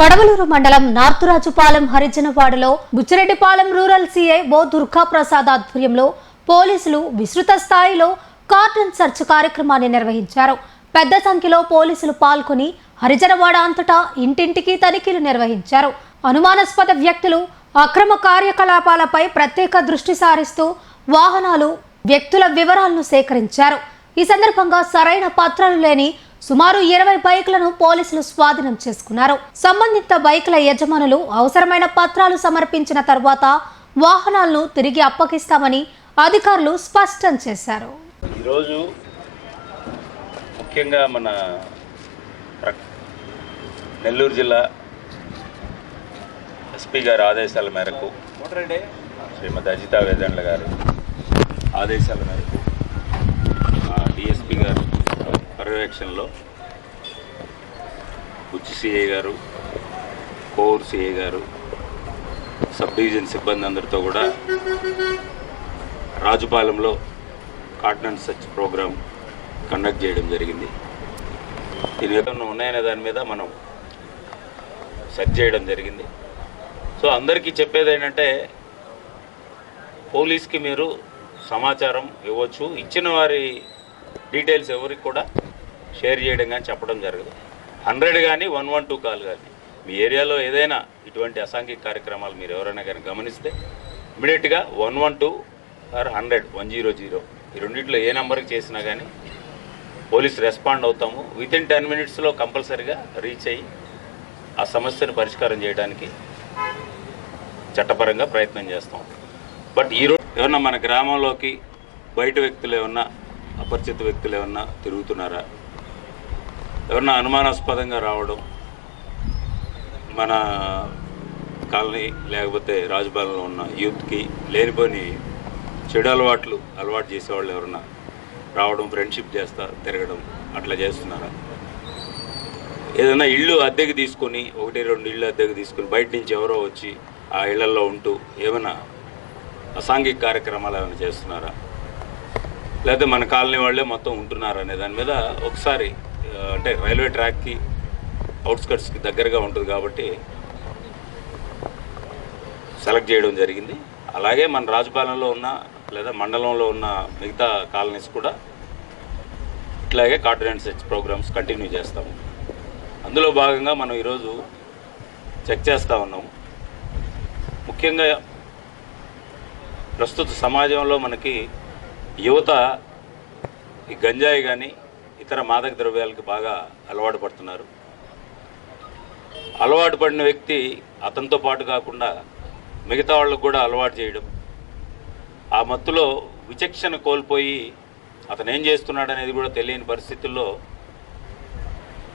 కొడవలూరు మండలం నార్తురాజుపాలెం హరిజనవాడలో Buchireddypalem rural CI బో దుర్గా ప్రసాద్ ఆధ్వర్యంలో పోలీసులు విస్తృత స్థాయిలో కార్డన్ సెర్చ్ కార్యక్రమాన్ని నిర్వహించారు. పెద్ద సంఖ్యలో పోలీసులు పాల్గొని హరిజనవాడ అంతటా ఇంటింటికి తనిఖీలు నిర్వహించారు. అనుమానాస్పద వ్యక్తులు, అక్రమ కార్యకలాపాలపై ప్రత్యేక దృష్టి సారిస్తూ వాహనాలు, వ్యక్తుల వివరాలను సేకరించారు. ఈ సందర్భంగా సరైన పత్రాలు లేని సుమారు 20 బైకులను పోలీసులు స్వాధీనం చేసుకున్నారు. సంబంధిత బైకుల యజమానులు అవసరమైన పత్రాలు సమర్పించిన తర్వాత వాహనాలను తిరిగి అప్పగిస్తామని అధికారులు స్పష్టం చేశారు. ఈరోజు ముఖ్యంగా మన నెల్లూరు జిల్లా ఎస్పీ గారి ఆదేశాల మేరకు, శ్రీమతి అజితా వేదండ్ల గారి ఆదేశాల మేరకు డిఎస్పీ గారు పర్యవేక్షణలో బుచ్చి సిఐ గారు, కోర్ సిఐ గారు, సబ్ డివిజన్ సిబ్బంది అందరితో కూడా రాజుపాలెంలో కార్డన్ సెర్చ్ ప్రోగ్రాం కండక్ట్ చేయడం జరిగింది. దీని ఏదైనా ఉన్నాయనే దాని మీద మనం సెర్చ్ చేయడం జరిగింది. సో అందరికీ చెప్పేది ఏంటంటే, పోలీస్కి మీరు సమాచారం ఇవ్వచ్చు, ఇచ్చిన వారి డీటెయిల్స్ ఎవరికి కూడా షేర్ చేయడం కానీ చెప్పడం జరగదు. 100 కానీ 112 కాల్ కానీ మీ ఏరియాలో ఏదైనా ఇటువంటి అసాంఘిక కార్యక్రమాలు మీరు ఎవరైనా కానీ గమనిస్తే ఇమీడియట్గా 112 ఆర్ 100 ఈ రెండింటిలో ఏ నెంబర్కి చేసినా కానీ పోలీస్ రెస్పాండ్ అవుతాము. వితిన్ 10 మినిట్స్లో కంపల్సరీగా రీచ్ అయ్యి ఆ సమస్యను పరిష్కారం చేయడానికి చట్టపరంగా ప్రయత్నం చేస్తాం. బట్ ఈరోజు ఏమన్నా మన గ్రామంలోకి బయట వ్యక్తులు ఏమన్నా, అపరిచిత వ్యక్తులు ఏమన్నా తిరుగుతున్నారా, ఎవరన్నా అనుమానాస్పదంగా రావడం, మన కాలనీ లేకపోతే రాజుపాలెంలో ఉన్న యూత్కి లేనిపోని చెడు అలవాటు చేసేవాళ్ళు ఎవరన్నా రావడం, ఫ్రెండ్షిప్ చేస్తా తిరగడం అట్లా చేస్తున్నారా, ఏదైనా ఇళ్ళు అద్దెకి తీసుకొని 1-2 ఇళ్ళు అద్దెకి తీసుకొని బయట నుంచి ఎవరో వచ్చి ఆ ఇళ్లలో ఉంటూ ఏమైనా అసాంఘిక కార్యక్రమాలు ఏమైనా చేస్తున్నారా, లేకపోతే మన కాలనీ వాళ్ళే మొత్తం ఉంటున్నారా అనే దాని మీద ఒకసారి, అంటే రైల్వే ట్రాక్కి అవుట్స్కట్స్కి దగ్గరగా ఉంటుంది కాబట్టి సెలెక్ట్ చేయడం జరిగింది. అలాగే మన రాజుపాలెంలో ఉన్న లేదా మండలంలో ఉన్న మిగతా కాలనీస్ కూడా ఇట్లాగే కార్డన్ సెర్చ్ ప్రోగ్రామ్స్ కంటిన్యూ చేస్తాము. అందులో భాగంగా మనం ఈరోజు చెక్ చేస్తూ ఉన్నాము. ముఖ్యంగా ప్రస్తుత సమాజంలో మనకి యువత ఈ గంజాయి కానీ ఇతర మాదక ద్రవ్యాలకి బాగా అలవాటు పడుతున్నారు. అలవాటు పడిన వ్యక్తి అతనితో పాటు కాకుండా మిగతా వాళ్ళకు కూడా అలవాటు చేయడం, ఆ మత్తులో విచక్షణ కోల్పోయి అతను ఏం చేస్తున్నాడు అనేది కూడా తెలియని పరిస్థితుల్లో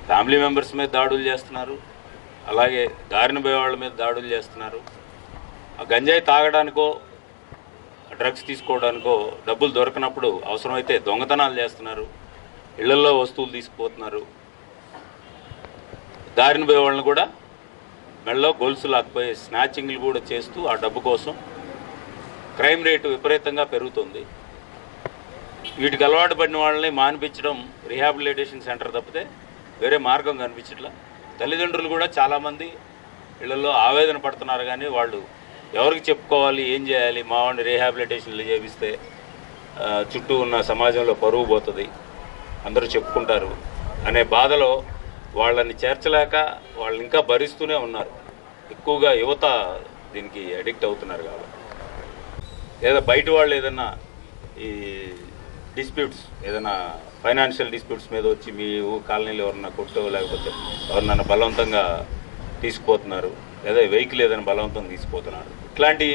ఫ్యామిలీ మెంబర్స్ మీద దాడులు చేస్తున్నారు, అలాగే దారిన పోయే వాళ్ళ మీద దాడులు చేస్తున్నారు. ఆ గంజాయి తాగడానికో డ్రగ్స్ తీసుకోవడానికో డబ్బులు దొరకనప్పుడు అవసరమైతే దొంగతనాలు చేస్తున్నారు, ఇళ్లలో వస్తువులు తీసుకుపోతున్నారు, దారిన పోయే వాళ్ళని కూడా మెడలో గొలుసు లాక్కుపోయి స్నాచింగ్లు కూడా చేస్తూ ఆ డబ్బు కోసం క్రైమ్ రేటు విపరీతంగా పెరుగుతుంది. వీటికి అలవాటు పడిన వాళ్ళని మానిపించడం రీహాబిలిటేషన్ సెంటర్ తప్పితే వేరే మార్గం కనిపించట్లా. తల్లిదండ్రులు కూడా చాలామంది ఇళ్లలో ఆవేదన పడుతున్నారు, కానీ వాళ్ళు ఎవరికి చెప్పుకోవాలి, ఏం చేయాలి, మా వాడిని రీహాబిలిటేషన్లు చేపిస్తే చుట్టూ ఉన్న సమాజంలో పరువు పోతుంది, అందరూ చెప్పుకుంటారు అనే బాధలో వాళ్ళని చేర్చలేక వాళ్ళు ఇంకా భరిస్తూనే ఉన్నారు. ఎక్కువగా యువత దీనికి అడిక్ట్ అవుతున్నారు. కాబట్టి లేదా బయట వాళ్ళు ఏదన్నా ఈ డిస్ప్యూట్స్, ఏదైనా ఫైనాన్షియల్ డిస్ప్యూట్స్ మీద వచ్చి మీ కాలనీలో ఎవరన్నా కొట్టో లేకపోతే ఎవరినైనా బలవంతంగా తీసుకుపోతున్నారు, లేదా వెహికల్ ఏదైనా బలవంతంగా తీసుకుపోతున్నారు, ఇట్లాంటి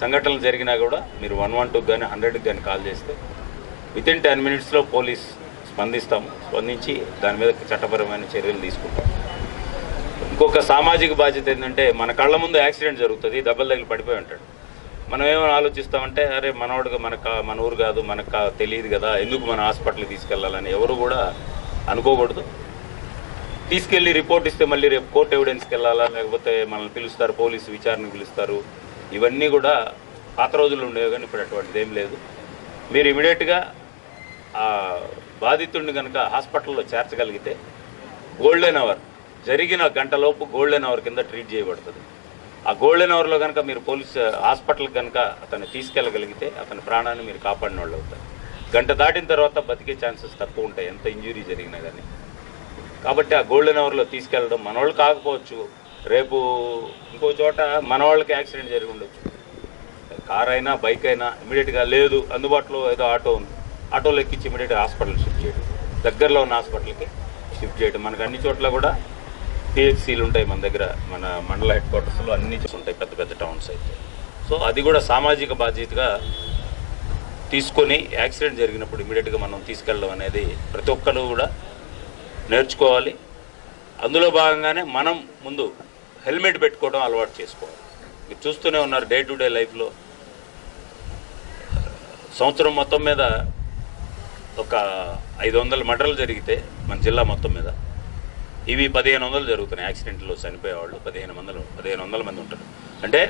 సంఘటనలు జరిగినా కూడా మీరు 112 కానీ 100 కానీ కాల్ చేస్తే వితిన్ 10 మినిట్స్లో పోలీస్ స్పందించి దాని మీద చట్టపరమైన చర్యలు తీసుకుంటాం. ఇంకొక సామాజిక బాధ్యత ఏంటంటే, మన కళ్ళ ముందు యాక్సిడెంట్ జరుగుతుంది, దెబ్బలు తగిలి పడిపోయి ఉంటాడు. మనం ఏమైనా ఆలోచిస్తామంటే, అరే మనవాడుగా మన ఊరు కాదు, మనకు తెలియదు కదా, ఎందుకు మన హాస్పిటల్కి తీసుకెళ్లాలని ఎవరు కూడా అనుకోకూడదు. తీసుకెళ్ళి రిపోర్ట్ ఇస్తే మళ్ళీ రేపు కోర్టు ఎవిడెన్స్కి వెళ్ళాలా, లేకపోతే మనల్ని పిలుస్తారు, పోలీసు విచారణకు పిలుస్తారు. ఇవన్నీ కూడా పాత రోజుల్లో ఉండేవి, కానీ ఇప్పుడు అటువంటిది ఏం లేదు. మీరు ఇమీడియట్గా బాధితుడిని కనుక హాస్పిటల్లో చేర్చగలిగితే గోల్డెన్ అవర్ జరిగిన గంటలోపు గోల్డెన్ అవర్ కింద ట్రీట్ చేయబడుతుంది. ఆ గోల్డెన్ అవర్లో కనుక మీరు పోలీస్ హాస్పిటల్కి కనుక అతన్ని తీసుకెళ్ళగలిగితే అతని ప్రాణాన్ని మీరు కాపాడిన వాళ్ళు అవుతారు. గంట దాటిన తర్వాత బతికే ఛాన్సెస్ తక్కువ ఉంటాయి, ఎంత ఇంజురీ జరిగినా కానీ. కాబట్టి ఆ గోల్డెన్ అవర్లో తీసుకెళ్ళడం మనవాళ్ళు కాకపోవచ్చు, రేపు ఇంకో చోట మనవాళ్ళకి యాక్సిడెంట్ జరిగి ఉండొచ్చు. కార్ అయినా బైక్ అయినా ఇమీడియట్గా లేదు అందుబాటులో ఏదో ఆటో ఉంది, ఆటోలో ఎక్కించి ఇమీడియట్గా హాస్పిటల్ షిఫ్ట్ చేయడం, దగ్గరలో ఉన్న హాస్పిటల్కి షిఫ్ట్ చేయడం. మనకు అన్ని చోట్ల కూడా పిహెచ్సీలు ఉంటాయి మన దగ్గర, మన మండల హెడ్ క్వార్టర్స్లో అన్ని ఉంటాయి పెద్ద పెద్ద టౌన్స్ అయితే. సో అది కూడా సామాజిక బాధ్యతగా తీసుకొని యాక్సిడెంట్ జరిగినప్పుడు ఇమీడియట్గా మనం తీసుకెళ్ళడం అనేది ప్రతి ఒక్కరు కూడా నేర్చుకోవాలి. అందులో భాగంగానే మనం ముందు హెల్మెట్ పెట్టుకోవడం అలవాటు చేసుకోవాలి. మీరు చూస్తూనే ఉన్నారు డే టు డే లైఫ్లో సంవత్సరం మొత్తం మీద ఒక 500 మర్డర్లు జరిగితే మన జిల్లా మొత్తం మీద ఇవి 1500 జరుగుతున్నాయి. యాక్సిడెంట్లో చనిపోయేవాళ్ళు 1500 మంది ఉంటారు. అంటే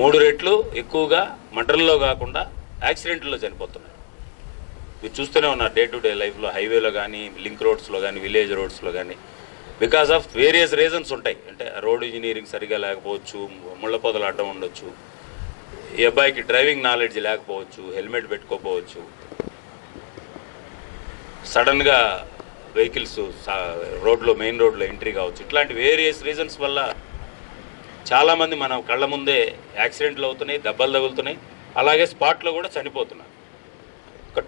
3 రెట్లు ఎక్కువగా మర్డర్లో కాకుండా యాక్సిడెంట్లో చనిపోతున్నారు. మీరు చూస్తూనే ఉన్నారు డే టు డే లైఫ్లో హైవేలో కానీ, లింక్ రోడ్స్లో కానీ, విలేజ్ రోడ్స్లో కానీ, బికాస్ ఆఫ్ వేరియస్ రీజన్స్ ఉంటాయి. అంటే రోడ్ ఇంజనీరింగ్ సరిగా లేకపోవచ్చు, ముళ్ళ పొదలు అడ్డం ఉండొచ్చు, ఈ అబ్బాయికి డ్రైవింగ్ నాలెడ్జ్ లేకపోవచ్చు, హెల్మెట్ పెట్టుకోకపోవచ్చు, సడన్గా వెహికల్స్ రోడ్లో మెయిన్ రోడ్లో ఎంట్రీ కావచ్చు. ఇట్లాంటి వేరియస్ రీజన్స్ వల్ల చాలామంది మన కళ్ళ ముందే యాక్సిడెంట్లు అవుతున్నాయి, దెబ్బలు తగులుతున్నాయి, అలాగే స్పాట్లో కూడా చనిపోతున్నారు. ఒక